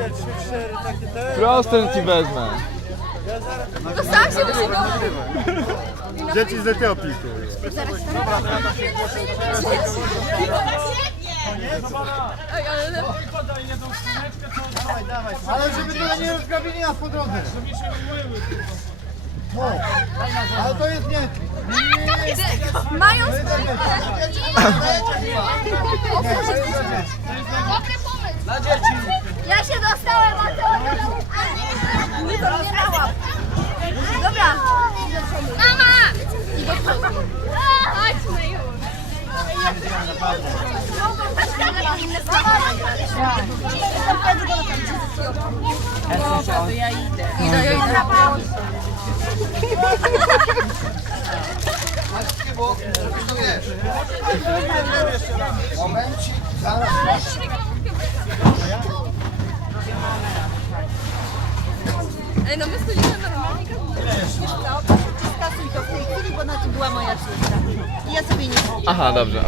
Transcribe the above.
Wejdziesz mi gdzie 3, 4, takie te. Prostym ci wezmę. To sam się go... Dzieci z Etiopii tu. Ej, ale... Ale żeby to nie rozgrabili nas po drodze. No, ale to jest nie. Mają swój... Dobry pomysł. Dla dzieci. Ja się dostałem, a ty Nie to nie dałam. Dobra. Mama! I do przodu. Chodźmy już. To ja idę. Idę, ja idę. Momencik, zaraz. Ej, no my schodzimy normalnie. Skasuj to była moja córka. I ja sobie nie Aha, dobrze.